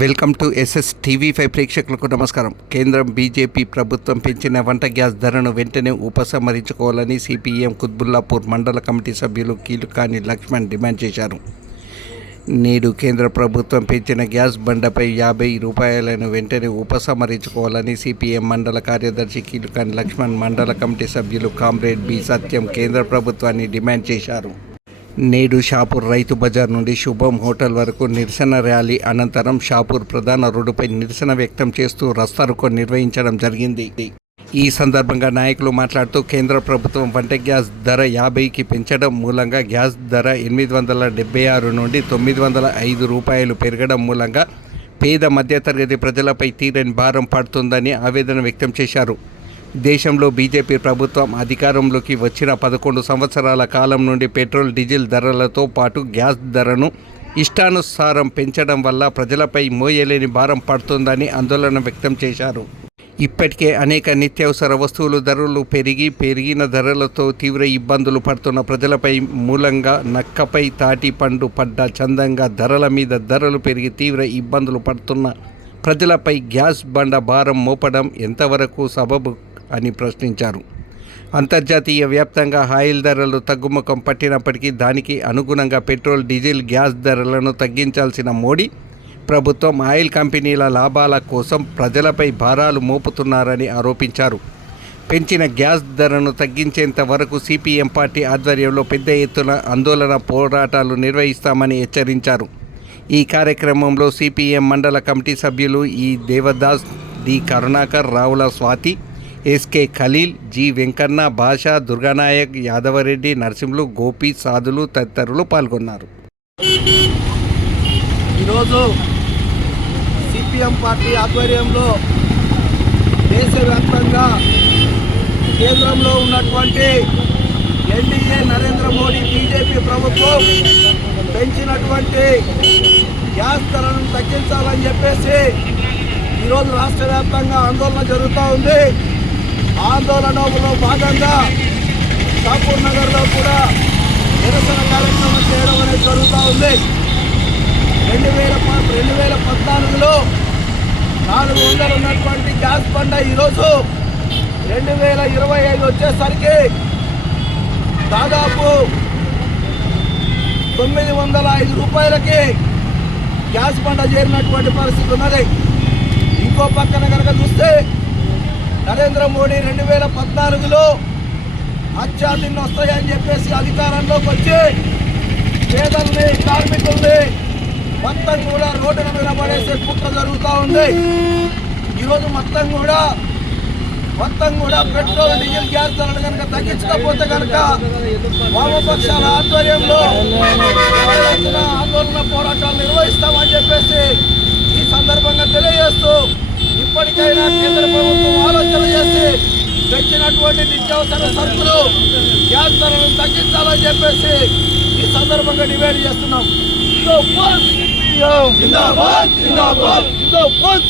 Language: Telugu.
Welcome to S S TV five ప్రేక్షకులకు నమస్కారం. కేంద్రం బీజేపీ ప్రభుత్వం పెంచిన వంట గ్యాస్ ధరను వెంటనే ఉపసంహరించుకోవాలని సిపిఎం కుత్బుల్లాపూర్ మండల కమిటీ సభ్యులు కీలుకాని లక్ష్మణ్ డిమాండ్ చేశారు. నేడు కేంద్ర ప్రభుత్వం పెంచిన గ్యాస్ బండపై యాభై రూపాయలను వెంటనే ఉపసంహరించుకోవాలని సిపిఎం మండల కార్యదర్శి కీలుకాని లక్ష్మణ్ మండల కమిటీ సభ్యులు కామ్రేడ్ బి సత్యం కేంద్ర ప్రభుత్వాన్ని డిమాండ్ చేశారు. నేడు షాపూర్ రైతు బజార్ నుండి శుభం హోటల్ వరకు నిరసన ర్యాలీ అనంతరం షాపూర్ ప్రధాన రోడ్డుపై నిరసన వ్యక్తం చేస్తూ రస్తారోకో నిర్వహించడం జరిగింది. ఈ సందర్భంగా నాయకులు మాట్లాడుతూ కేంద్ర ప్రభుత్వం వంట గ్యాస్ ధర యాభైకి పెంచడం మూలంగా గ్యాస్ ధర ఎనిమిది వందల డెబ్బై ఆరు నుండి తొమ్మిది వందల ఐదు రూపాయలు పెరగడం మూలంగా పేద మధ్యతరగతి ప్రజలపై తీరని భారం పడుతుందని ఆవేదన వ్యక్తం చేశారు. దేశంలో బీజేపీ ప్రభుత్వం అధికారంలోకి వచ్చిన పదకొండు సంవత్సరాల కాలం నుండి పెట్రోల్ డీజిల్ ధరలతో పాటు గ్యాస్ ధరను ఇష్టానుసారం పెంచడం వల్ల ప్రజలపై మోయలేని భారం పడుతుందని ఆందోళన వ్యక్తం చేశారు. ఇప్పటికే అనేక నిత్యావసర వస్తువులు ధరలు పెరిగి పెరిగిన ధరలతో తీవ్ర ఇబ్బందులు పడుతున్న ప్రజలపై మూలంగా నక్కపై తాటి పండు పడ్డ చందంగా ధరల మీద ధరలు పెరిగి తీవ్ర ఇబ్బందులు పడుతున్న ప్రజలపై గ్యాస్ బండ భారం మోపడం ఎంతవరకు సబబు అని ప్రశ్నించారు. అంతర్జాతీయ వ్యాప్తంగా ఆయిల్ ధరలు తగ్గుముఖం పట్టినప్పటికీ దానికి అనుగుణంగా పెట్రోల్ డీజిల్ గ్యాస్ ధరలను తగ్గించాల్సిన మోడీ ప్రభుత్వం ఆయిల్ కంపెనీల లాభాల కోసం ప్రజలపై భారాలు మోపుతున్నారని ఆరోపించారు. పెంచిన గ్యాస్ ధరను తగ్గించేంత వరకు సిపిఎం పార్టీ ఆధ్వర్యంలో పెద్ద ఎత్తున ఆందోళన పోరాటాలు నిర్వహిస్తామని హెచ్చరించారు. ఈ కార్యక్రమంలో సిపిఎం మండల కమిటీ సభ్యులు E Devadas D. Karunakar Ravula Swathi S K Khaleel G Venkanna Basha Durganayak Yadavareddy Narasimhulu Gopi Sadhulu తదితరులు పాల్గొన్నారు. ఈరోజు సిపిఎం పార్టీ ఆధ్వర్యంలో దేశవ్యాప్తంగా కేంద్రంలో ఉన్నటువంటి ఎన్డీఏ నరేంద్ర మోడీ బీజేపీ ప్రభుత్వం పెంచినటువంటి గ్యాస్ ధరలను తగ్గించాలని చెప్పేసి ఈరోజు రాష్ట్ర వ్యాప్తంగా ఆందోళన జరుగుతూ ఉంది. ఆందోళనలో భాగంగా షాపూర్ నగర్లో కూడా నిరసన కార్యక్రమం చేయడం అనేది జరుగుతూ ఉంది. రెండు వేల రెండు వేల పద్నాలుగులో నాలుగు వందలు ఉన్నటువంటి గ్యాస్ బండ ఈరోజు రెండు వేల ఇరవై ఐదు వచ్చేసరికి దాదాపు తొమ్మిది వందల ఐదు రూపాయలకి గ్యాస్ బండ చేరినటువంటి పరిస్థితి ఉన్నది. ఇంకో పక్కన కనుక చూస్తే నరేంద్ర మోడీ రెండు వేల పద్నాలుగులో అత్యాధిని వస్తాయని చెప్పేసి అధికారంలోకి వచ్చి పేదల్ని కార్మికుల్ని మొత్తం కూడా రోడ్డున నిలబడేసే కుట్ర జరుగుతూ ఉంది. ఈరోజు మొత్తం కూడా మొత్తం కూడా పెట్రోల్ డీజిల్ గ్యాస్ ధరలు కనుక తగ్గించకపోతే కనుక వామపక్షాల ఆధ్వర్యంలో ఆందోళన పోరాటాలు నిర్వహిస్తామని చెప్పేసి ఈ సందర్భంగా తెలియజేస్తూ ఇప్పటికైనా కేంద్ర ప్రభుత్వం పెంచినటువంటి నిత్యావసర సరుకులు గ్యాస్ ధరలను తగ్గించాలని చెప్పేసి ఈ సందర్భంగా డిమాండ్ చేస్తున్నాం. జిందాబాద్ జిందాబాద్. జిందాబాద్ జిందాబాద్